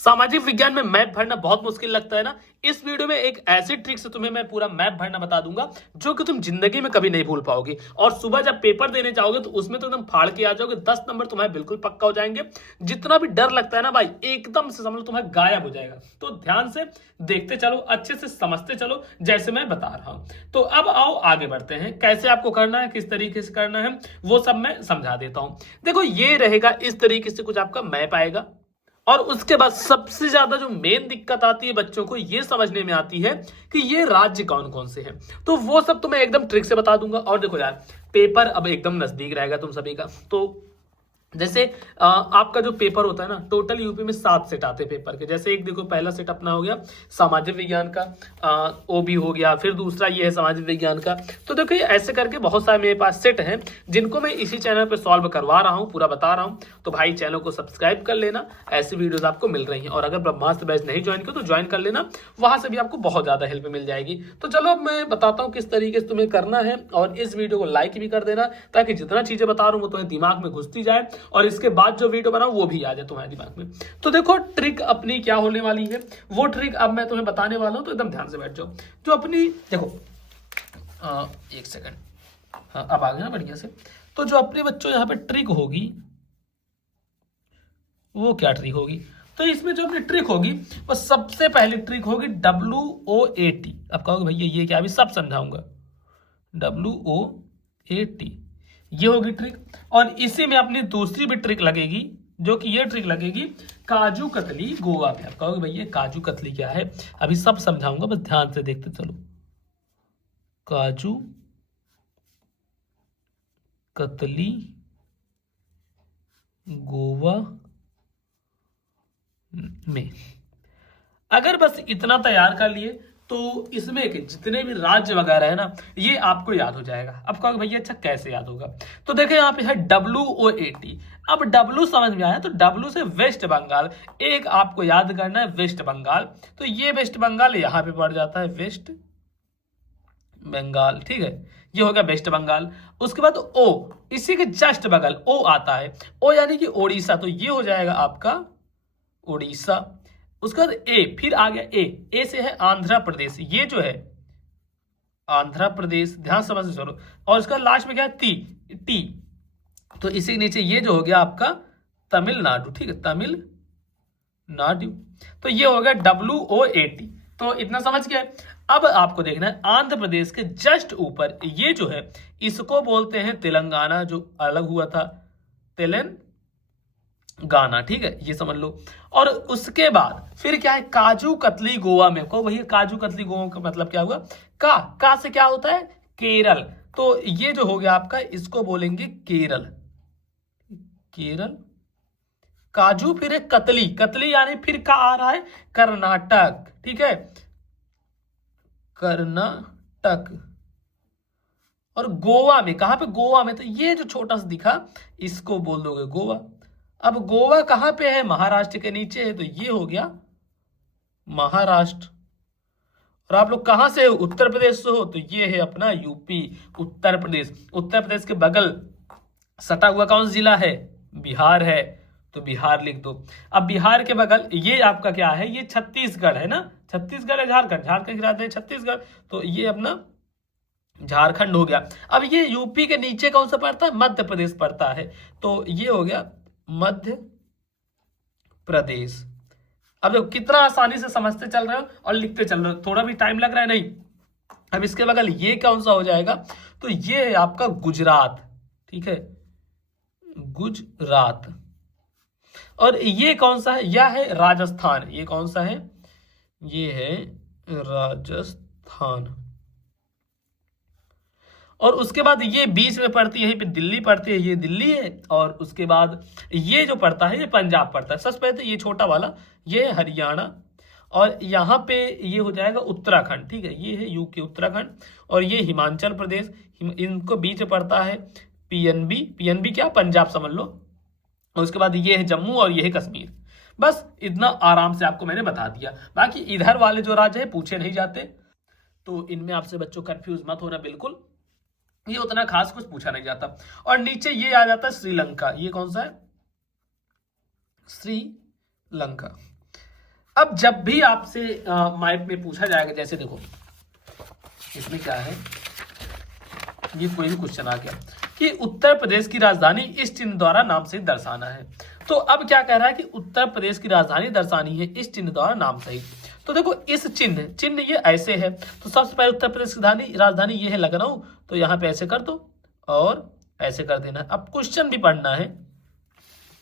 सामाजिक विज्ञान में मैप भरना बहुत मुश्किल लगता है ना। इस वीडियो में एक ऐसी ट्रिक से तुम्हें मैं पूरा मैप भरना बता दूंगा जो कि तुम जिंदगी में कभी नहीं भूल पाओगे। और सुबह जब पेपर देने जाओगे तो उसमें तो एकदम फाड़ के आ जाओगे। 10 नंबर तुम्हारे बिल्कुल पक्का हो जाएंगे। जितना भी डर लगता है ना भाई, एकदम से समझ लो तुम्हारा गायब हो जाएगा। तो ध्यान से देखते चलो, अच्छे से समझते चलो जैसे मैं बता रहा हूं। तो अब आओ आगे बढ़ते हैं। कैसे आपको करना है, किस तरीके से करना है, वो सब मैं समझा देता हूं। देखो, ये रहेगा इस तरीके से कुछ आपका मैप आएगा। और उसके बाद सबसे ज्यादा जो मेन दिक्कत आती है बच्चों को ये समझने में आती है कि ये राज्य कौन कौन से हैं। तो वो सब तो मैं एकदम ट्रिक से बता दूंगा। और देखो यार, पेपर अब एकदम नजदीक रहेगा तुम सभी का। तो जैसे आपका जो पेपर होता है ना, टोटल यूपी में 7 सेट आते हैं पेपर के। जैसे एक देखो, पहला सेट अपना हो गया सामाजिक विज्ञान का, ओबी हो गया, फिर दूसरा ये है सामाजिक विज्ञान का। तो देखो, ये ऐसे करके बहुत सारे मेरे पास सेट हैं जिनको मैं इसी चैनल पे सॉल्व करवा रहा हूँ, पूरा बता रहा हूँ। तो भाई चैनल को सब्सक्राइब कर लेना, ऐसी वीडियोस आपको मिल रही हैं। और अगर ब्रह्मास्त्र बैच नहीं ज्वाइन किया तो ज्वाइन कर लेना, वहां से भी आपको बहुत ज्यादा हेल्प मिल जाएगी। तो चलो अब मैं बताता हूँ किस तरीके से तुम्हें करना है। और इस वीडियो को लाइक भी कर देना ताकि जितना चीजें बता रहा हूँ वो तुम्हें दिमाग में घुसती जाए और इसके बाद जो वीडियो बनाऊं वो भी आ जाए तुम्हारे दिमाग में। तो देखो, ट्रिक अपनी क्या होने वाली है, वो ट्रिक अब मैं तुम्हें बताने वाला हूं। तो एकदम ध्यान से बैठ जाओ। जो अपनी देखो, एक सेकंड, हाँ अब आ गया ना बढ़िया से। तो जो अपने बच्चों यहाँ पे ट्रिक होगी वो क्या ट्रिक होगी, तो इसमें जो अपनी ट्रिक होगी वो सबसे पहली ट्रिक होगी WOAT। अब कहोगे भैया ये क्या, अभी सब समझाऊंगा। WOAT ये होगी ट्रिक। और इसी में अपनी दूसरी भी ट्रिक लगेगी, जो कि ये ट्रिक लगेगी काजू कतली गोवा में। आप कहोगे भैया काजू कतली क्या है, अभी सब समझाऊंगा, बस ध्यान से देखते चलो। काजू कतली गोवा में, अगर बस इतना तैयार कर लिए तो इसमें के जितने भी राज्य वगैरह है ना, ये आपको याद हो जाएगा। अब कहोगे भैया अच्छा कैसे याद होगा, तो देखिए यहाँ पे है WOAT। अब W समझ में आया, तो W से वेस्ट बंगाल, एक आपको याद करना है वेस्ट बंगाल। तो ये वेस्ट बंगाल यहाँ पे पड़ जाता है, वेस्ट बंगाल, ठीक है, ये हो गया वेस्ट बंगाल। उसके बाद O, इसी के जस्ट बगल O आता है, O यानी कि ओडिशा, तो ये हो जाएगा आपका उड़ीसा। उसके बाद ए, फिर आ गया ए से है आंध्र प्रदेश, ये जो है आंध्र प्रदेश, ध्यान समझ से चलो। और उसका लास्ट में क्या है टी, तो इसी के नीचे ये जो हो गया आपका तमिलनाडु, ठीक है, तमिलनाडु। तो ये हो गया WOAT। तो इतना समझ गया। अब आपको देखना है आंध्र प्रदेश के जस्ट ऊपर ये जो है इसको बोलते हैं तेलंगाना, जो अलग हुआ था तेलंगाना, ठीक है, ये समझ लो। और उसके बाद फिर क्या है काजू कतली गोवा में। को भैया काजू कतली गोवा का मतलब क्या हुआ, का से क्या होता है केरल। तो ये जो हो गया आपका, इसको बोलेंगे केरल, केरल। काजू फिर है कतली, कतली यानी फिर का आ रहा है कर्नाटक, ठीक है, कर्नाटक। और गोवा में, कहां पे गोवा में, तो ये जो छोटा सा दिखा इसको बोल दोगे गोवा। अब गोवा कहां पे है, महाराष्ट्र के नीचे है, तो ये हो गया महाराष्ट्र। और आप लोग कहां से हो, उत्तर प्रदेश से हो, तो ये है अपना यूपी, उत्तर प्रदेश। उत्तर प्रदेश के बगल सटा हुआ कौन सा जिला है, बिहार है, तो बिहार लिख दो। अब बिहार के बगल ये आपका क्या है, ये छत्तीसगढ़ है ना, छत्तीसगढ़ है, झारखंड, झारखंड की राजधानी छत्तीसगढ़, तो ये अपना झारखंड हो गया। अब ये यूपी के नीचे कौन सा पड़ता है, मध्य प्रदेश पड़ता है, तो ये हो गया मध्य प्रदेश। अब देखो कितना आसानी से समझते चल रहे हो और लिखते चल रहे हो, थोड़ा भी टाइम लग रहा है नहीं। अब इसके बगल ये कौन सा हो जाएगा, तो ये है आपका गुजरात, ठीक है, गुजरात। और ये कौन सा है, यह है राजस्थान। ये कौन सा है, ये है राजस्थान। और उसके बाद ये बीच में पड़ती है, यहीं पे दिल्ली पड़ती है, ये दिल्ली है। और उसके बाद ये जो पड़ता है ये पंजाब पड़ता है। सबसे पहले तो ये छोटा वाला ये है हरियाणा। और यहाँ पे ये हो जाएगा उत्तराखंड, ठीक है, ये है यूके उत्तराखंड। और ये हिमाचल प्रदेश, इनको बीच में पड़ता है पीएनबी क्या, पंजाब समझ लो। और उसके बाद ये है जम्मू और ये है कश्मीर। बस इतना आराम से आपको मैंने बता दिया। बाकी इधर वाले जो राज्य है पूछे नहीं जाते, तो इनमें आपसे बच्चों कंफ्यूज मत होना बिल्कुल, ये उतना खास कुछ पूछा नहीं जाता। और नीचे ये आ जाता है श्रीलंका, ये कौन सा है, श्रीलंका। अब जब भी आपसे मैप में पूछा जाएगा, जैसे देखो इसमें क्या है, ये कोई भी क्वेश्चन आ गया कि उत्तर प्रदेश की राजधानी इस चिन्ह द्वारा नाम सहित दर्शाना है। तो अब क्या कह रहा है कि उत्तर प्रदेश की राजधानी दर्शानी है इस चिन्ह द्वारा नाम सहित। तो देखो इस चिन्ह ये ऐसे है, तो सबसे पहले उत्तर प्रदेश की राजधानी ये है लखनऊ, तो यहाँ पे ऐसे कर दो और ऐसे कर देना। अब क्वेश्चन भी पढ़ना है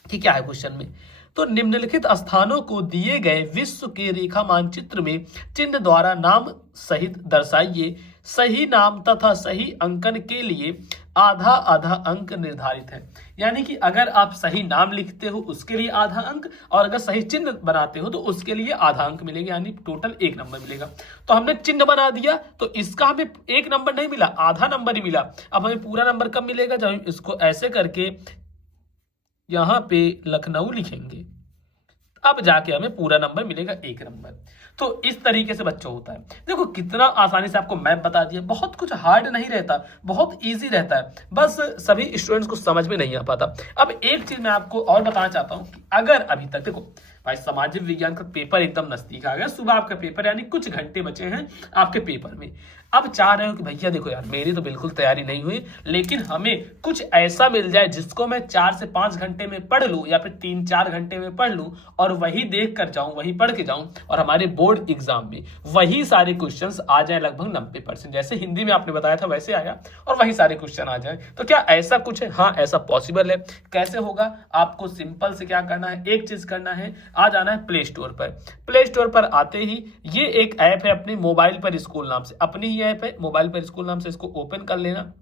कि क्या है क्वेश्चन में। तो निम्नलिखित स्थानों को दिए गए विश्व के रेखा मानचित्र में चिन्ह द्वारा नाम सहित दर्शाइए। सही नाम तथा सही अंकन के लिए आधा आधा अंक निर्धारित है। यानी कि अगर आप सही नाम लिखते हो उसके लिए आधा अंक, और अगर सही चिन्ह बनाते हो तो उसके लिए आधा अंक मिलेगा, यानी टोटल 1 नंबर मिलेगा। तो हमने चिन्ह बना दिया तो इसका हमें 1 नंबर नहीं मिला, आधा नंबर ही मिला। अब हमें पूरा नंबर कब मिलेगा, जब हम इसको ऐसे करके यहां पे लखनऊ लिखेंगे, अब जाके हमें पूरा नंबर मिलेगा 1 नंबर। तो इस तरीके से बच्चों होता है। देखो कितना आसानी से आपको मैप बता दिया, बहुत कुछ हार्ड नहीं रहता, बहुत इजी रहता है, बस सभी स्टूडेंट्स को समझ में नहीं आ पाता। अब एक चीज मैं आपको और बताना चाहता हूं कि अगर अभी तक देखो भाई सामाजिक विज्ञान का पेपर एकदम नजदीक आ गया, सुबह आपका पेपर यानी कुछ घंटे बचे हैं आपके पेपर में। अब चाह रहे हो कि भैया देखो यार मेरी तो बिल्कुल तैयारी नहीं हुई, लेकिन हमें कुछ ऐसा मिल जाए जिसको मैं 4 से 5 घंटे में पढ़ लूं या फिर 3-4 घंटे में पढ़ लूं और वही देख कर जाऊं, वही पढ़ के जाऊं और हमारे बोर्ड एग्जाम में वही सारे क्वेश्चंस आ जाए लगभग 90%, जैसे हिंदी में आपने बताया था वैसे आया और वही सारे क्वेश्चन आ जाए। तो क्या ऐसा कुछ है? हाँ ऐसा पॉसिबल है। कैसे होगा? आपको सिंपल से क्या करना है, एक चीज करना है, आ जाना है प्ले स्टोर पर। प्ले स्टोर पर आते ही ये एक ऐप है अपने मोबाइल पर स्कूल नाम से, अपनी ही ऐप है मोबाइल पर स्कूल नाम से, इसको ओपन कर लेना।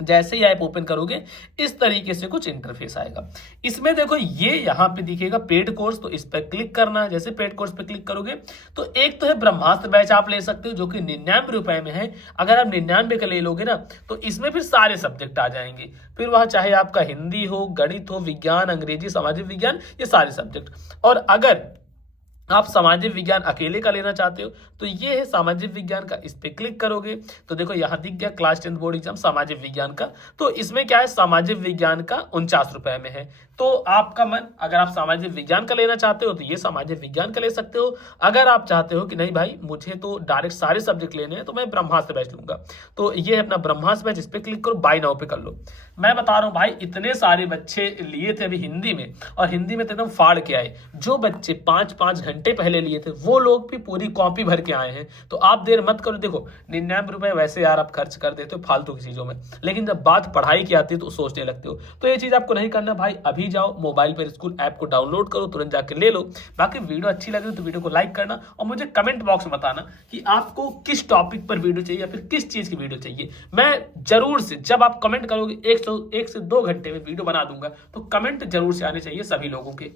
जैसे ही ऐप ओपन करोगे इस तरीके से कुछ इंटरफेस आएगा। इसमें देखो ये यहाँ पे दिखेगा पेड कोर्स, तो इस पर क्लिक करना है। जैसे पेड कोर्स पे क्लिक करोगे तो एक तो है ब्रह्मास्त्र बैच आप ले सकते हो जो कि 99 रुपए में है। अगर आप 99 का ले लोगे ना तो इसमें फिर सारे सब्जेक्ट आ जाएंगे, फिर वह चाहे आपका हिंदी हो, गणित हो, विज्ञान, अंग्रेजी, सामाजिक विज्ञान, ये सारे सब्जेक्ट। और अगर आप सामाजिक विज्ञान अकेले का लेना चाहते हो तो ये है सामाजिक विज्ञान का, इस पे क्लिक करोगे तो देखो यहाँ दिख गया क्लास 10 बोर्ड एग्जाम सामाजिक विज्ञान का। तो इसमें क्या है, सामाजिक विज्ञान का 49 रुपए में है। तो आपका मन, अगर आप सामाजिक विज्ञान का लेना चाहते हो तो ये सामाजिक विज्ञान का ले सकते हो। अगर आप चाहते हो कि नहीं भाई मुझे तो डायरेक्ट सारे सब्जेक्ट लेने हैं तो मैं ब्रह्मास्त्र बैच लूंगा, तो ये है अपना ब्रह्मास्त्र बैच, इस पे क्लिक करो, बाय नाउ पे कर लो। मैं बता रहा हूँ भाई इतने सारे बच्चे लिए थे अभी हिंदी में, और हिंदी में तो एकदम फाड़ के आए। जो बच्चे 5-5 घंटे पहले लिए थे वो लोग भी पूरी कॉपी भर के आए हैं। तो आप देर मत करो। देखो 99 रुपए वैसे यार आप खर्च कर देते हो फालतू की चीजों में, लेकिन जब बात पढ़ाई की आती है तो सोचने लगते हो। तो ये चीज आपको नहीं करना भाई, अभी जाओ मोबाइल पर स्कूल ऐप को डाउनलोड करो, तुरंत जाके ले लो। बाकी वीडियो अच्छी लगे तो वीडियो को लाइक करना और मुझे कमेंट बॉक्स में बताना कि आपको किस टॉपिक पर वीडियो चाहिए या फिर किस चीज की वीडियो चाहिए। मैं जरूर से, जब आप कमेंट करोगे 1 से 2 घंटे में वीडियो बना दूंगा, तो कमेंट जरूर से आने चाहिए सभी लोगों के।